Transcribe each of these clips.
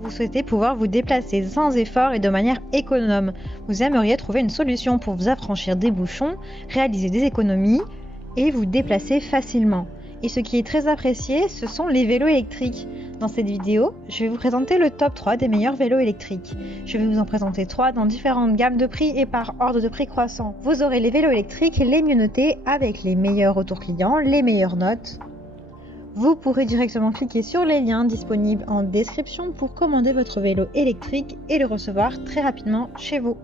Vous souhaitez pouvoir vous déplacer sans effort et de manière économe. Vous aimeriez trouver une solution pour vous affranchir des bouchons, réaliser des économies et vous déplacer facilement. Et ce qui est très apprécié, ce sont les vélos électriques. Dans cette vidéo, je vais vous présenter le top 3 des meilleurs vélos électriques. Je vais vous en présenter 3 dans différentes gammes de prix et par ordre de prix croissant. Vous aurez les vélos électriques les mieux notés avec les meilleurs retours clients, les meilleures notes. Vous pourrez directement cliquer sur les liens disponibles en description pour commander votre vélo électrique et le recevoir très rapidement chez vous.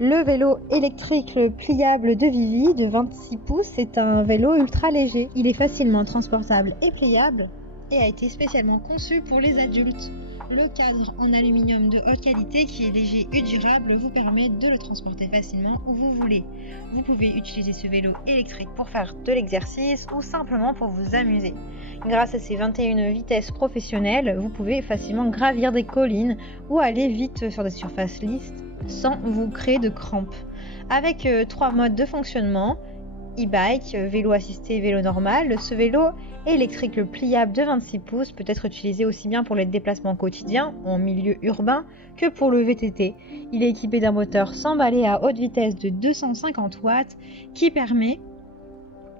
Le vélo électrique pliable de Vivi de 26 pouces est un vélo ultra léger. Il est facilement transportable et pliable et a été spécialement conçu pour les adultes. Le cadre en aluminium de haute qualité qui est léger et durable vous permet de le transporter facilement où vous voulez. Vous pouvez utiliser ce vélo électrique pour faire de l'exercice ou simplement pour vous amuser. Grâce à ses 21 vitesses professionnelles, vous pouvez facilement gravir des collines ou aller vite sur des surfaces lisses sans vous créer de crampes. Avec 3 modes de fonctionnement, e-bike, vélo assisté, vélo normal, ce vélo électrique pliable de 26 pouces peut être utilisé aussi bien pour les déplacements quotidiens en milieu urbain que pour le VTT. Il est équipé d'un moteur sans balai à haute vitesse de 250 watts qui permet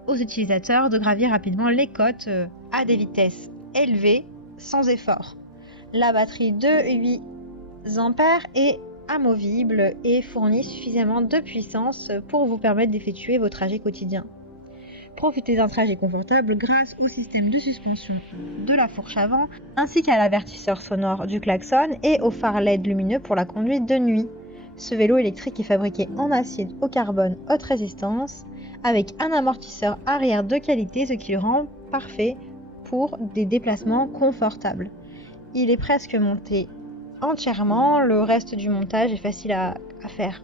aux utilisateurs de gravir rapidement les côtes à des vitesses élevées sans effort. La batterie de 8 ampères est amovible et fournit suffisamment de puissance pour vous permettre d'effectuer vos trajets quotidiens. Profitez d'un trajet confortable grâce au système de suspension de la fourche avant ainsi qu'à l'avertisseur sonore du klaxon et au phare LED lumineux pour la conduite de nuit. Ce vélo électrique est fabriqué en acier au carbone haute résistance avec un amortisseur arrière de qualité, ce qui le rend parfait pour des déplacements confortables. Il est presque monté entièrement, le reste du montage est facile à faire.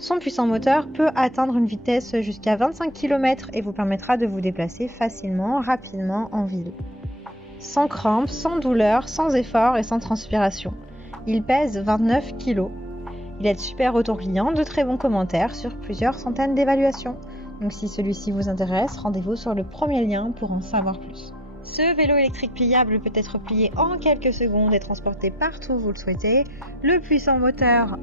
Son puissant moteur peut atteindre une vitesse jusqu'à 25 km et vous permettra de vous déplacer facilement, rapidement en ville. Sans crampes, sans douleur, sans effort et sans transpiration. Il pèse 29 kg. Il a de super retours clients, de très bons commentaires sur plusieurs centaines d'évaluations. Donc si celui-ci vous intéresse, rendez-vous sur le premier lien pour en savoir plus. Ce vélo électrique pliable peut être plié en quelques secondes et transporté partout où vous le souhaitez. Le puissant moteur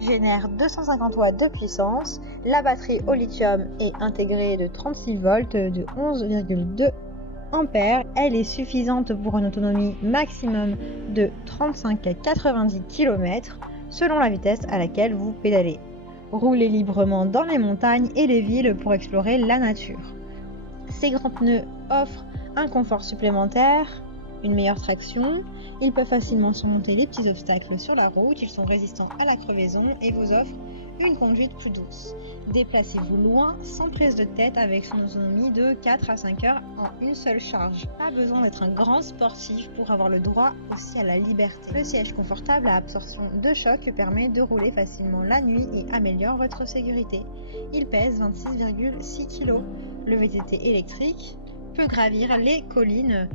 génère 250 watts de puissance. La batterie au lithium est intégrée de 36 volts de 11,2 ampères. Elle est suffisante pour une autonomie maximum de 35 à 90 km selon la vitesse à laquelle vous pédalez. Roulez librement dans les montagnes et les villes pour explorer la nature. Ces grands pneus offrent un confort supplémentaire, une meilleure traction. Ils peuvent facilement surmonter les petits obstacles sur la route. Ils sont résistants à la crevaison et vous offrent une conduite plus douce. Déplacez-vous loin sans prise de tête avec son autonomie de 4 à 5 heures en une seule charge. Pas besoin d'être un grand sportif pour avoir le droit aussi à la liberté. Le siège confortable à absorption de choc permet de rouler facilement la nuit et améliore votre sécurité. Il pèse 26,6 kg. Le VTT électrique peut gravir les collines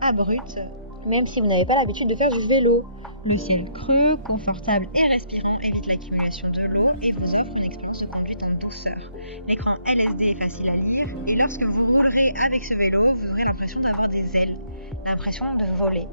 abruptes, même si vous n'avez pas l'habitude de faire du vélo. Le ciel creux, confortable et respirant évite l'accumulation de l'eau et vous offre une expérience de conduite en douceur. L'écran LSD est facile à lire et lorsque vous roulerez avec ce vélo, vous aurez l'impression d'avoir des ailes, l'impression de voler.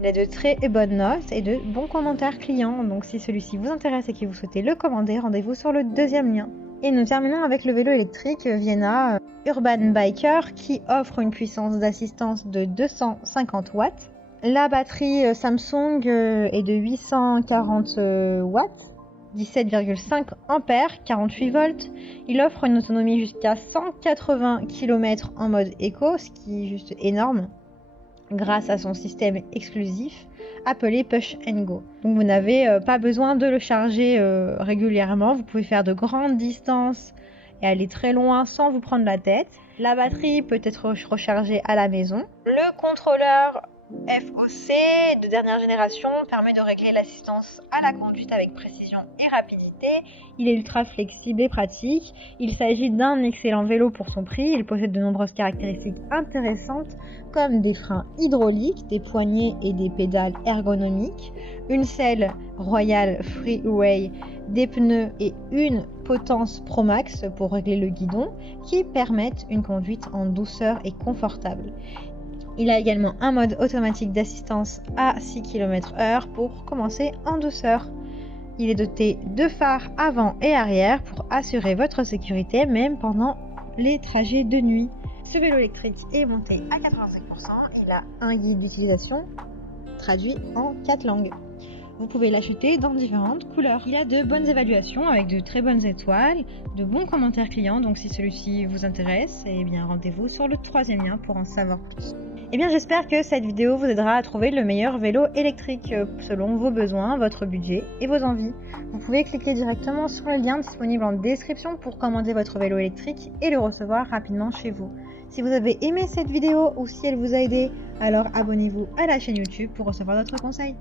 Il a de très bonnes notes et de bons commentaires clients, donc si celui-ci vous intéresse et que vous souhaitez le commander, rendez-vous sur le deuxième lien. Et nous terminons avec le vélo électrique Vienna Urban Biker qui offre une puissance d'assistance de 250 watts. La batterie Samsung est de 840 watts, 17,5 ampères, 48 volts. Il offre une autonomie jusqu'à 180 km en mode éco, ce qui est juste énorme, grâce à son système exclusif appelé Push and Go. Donc vous n'avez pas besoin de le charger régulièrement, vous pouvez faire de grandes distances et aller très loin sans vous prendre la tête. La batterie peut être rechargée à la maison. Le contrôleur FOC de dernière génération permet de régler l'assistance à la conduite avec précision et rapidité. Il est ultra flexible et pratique. Il s'agit d'un excellent vélo pour son prix. Il possède de nombreuses caractéristiques intéressantes comme des freins hydrauliques, des poignées et des pédales ergonomiques, une selle Royal Freeway, des pneus et une potence Pro Max pour régler le guidon qui permettent une conduite en douceur et confortable. Il a également un mode automatique d'assistance à 6 km/h pour commencer en douceur. Il est doté de phares avant et arrière pour assurer votre sécurité même pendant les trajets de nuit. Ce vélo électrique est monté à 85%. Il a un guide d'utilisation traduit en 4 langues. Vous pouvez l'acheter dans différentes couleurs. Il a de bonnes évaluations avec de très bonnes étoiles, de bons commentaires clients. Donc si celui-ci vous intéresse, eh bien rendez-vous sur le 3e lien pour en savoir plus. Eh bien j'espère que cette vidéo vous aidera à trouver le meilleur vélo électrique selon vos besoins, votre budget et vos envies. Vous pouvez cliquer directement sur le lien disponible en description pour commander votre vélo électrique et le recevoir rapidement chez vous. Si vous avez aimé cette vidéo ou si elle vous a aidé, alors abonnez-vous à la chaîne YouTube pour recevoir d'autres conseils.